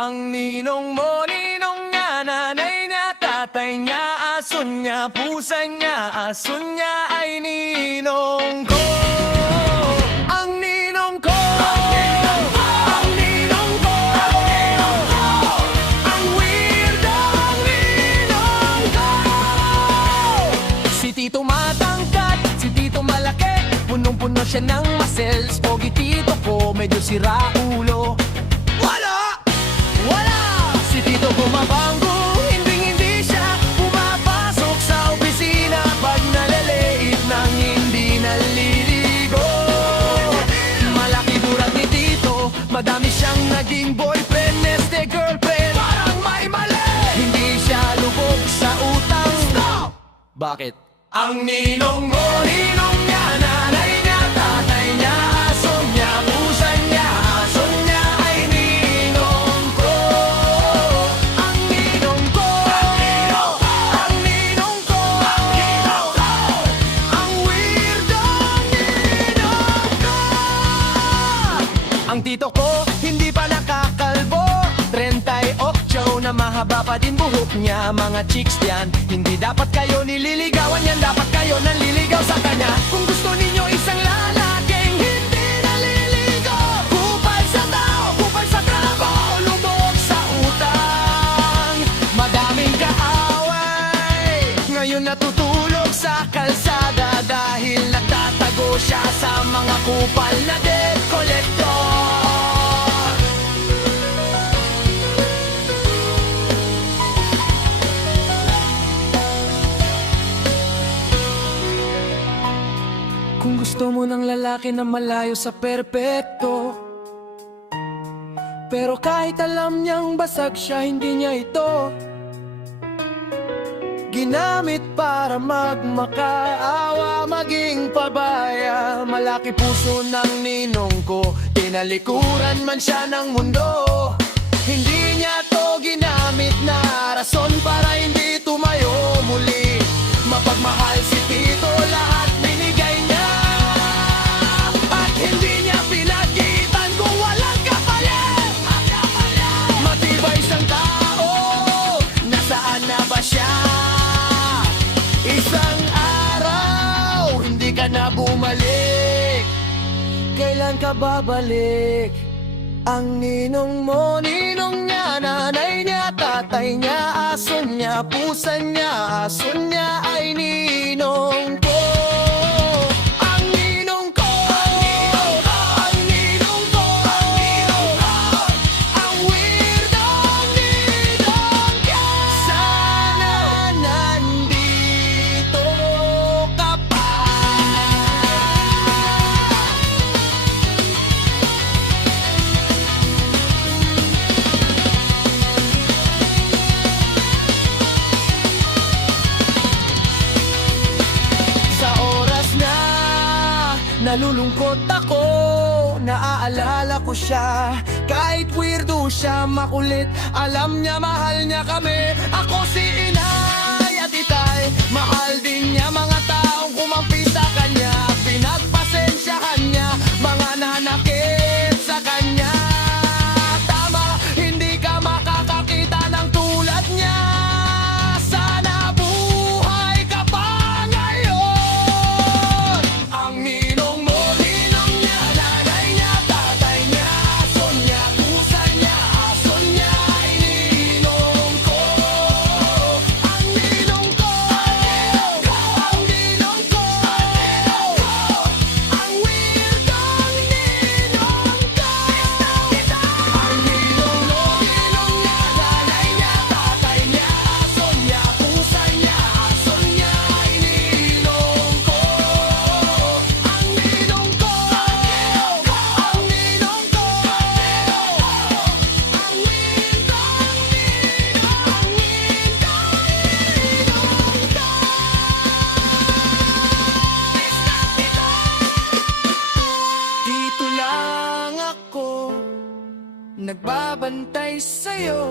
Ang ninong mo, ninong niya, nanay niya, tatay niya, aso niya, pusa niya, aso niya ay ninong ko. Ang ninong ko, ang ninong ko, ang weird ang ninong ko. Si Tito matangkad, si Tito malaki, punong-puno siya ng muscles. Pogi Tito ko, medyo sira ulo. Si Tito bumabanggo, hindi siya pumapasok sa opisina pag nalalait nang hindi naliligo. Malaki burat ni Tito, madami siyang naging boyfriend, neste girlfriend. Parang may mali, hindi siya lubog sa utang. Stop! Bakit? Ang ninong mo, ninong niya, nanay niya, tatay niya, aso niya, pusa niya, aso niya ay ninong ko. Ang ninong ko, ang ninong ko, ang weird ang ninong ko. Ang tito ko, hindi pa nakakalbo, 38 na mahaba pa din buhok niya. Mga chicks diyan, hindi dapat kayo nililigawan yan, dapat kayo nanliligaw sa kanya. Kung gusto ninyo isang lalaking hindi naliligo, kupal sa tao, kupal sa trabaho, lubog sa utang, madaming kaaway, ngayon natutulog sa kalsada dahil nagtatago siya sa mga kupal na debt collector. Kung gusto mo ng lalaki na malayo sa perpekto, pero kahit alam niyang basag siya, hindi niya ito ginamit para magmakaawa, maging pabaya. Malaki puso ng ninong ko, tinalikuran man siya ng mundo. Hindi niya to ginamit na rason para hindi tumayo muli. Mapagmahal si Tito, lahat binigay niya, at hindi niya pinagitan kung walang kapalit. Matibay siyang tao, nasaan na ba siya? Isang araw, hindi ka na bumalik. Kailan ka babalik? Ang ninong mo, ninong niya, nanay niya, tatay niya, aso niya, pusa niya, aso niya ay ninong ko. Ang ninong ko, ang ninong ko, ang weird ang ninong ko. Sana nandito ka pa. Nalulungkot ako, naaalala ko siya. Kahit weirdo siya, makulit, alam niya mahal niya kami. Ako si inay at itay, mahal din niya mga taong kumampi sa kanya. Pinagpasensyahan niya mga nanakit sa kanya. Tama, hindi ka makakakita ng tulad niya. Sana buhay ka pa ngayon. Ang ninong mo, ninong niya, nanay niya, tatay niya, aso niya, pusa niya, aso niya ay ninong ko. Ang ninong ko, ang ninong ko, ang weird ang ninong ko. Ang ninong mo, ninong niya, nanay niya, tatay niya, aso niya, pusa niya, aso niya ay ninong ko. Ang ninong ko, ang ninong ko, ang weird ang dito lang ako, nagbabantay sa'yo.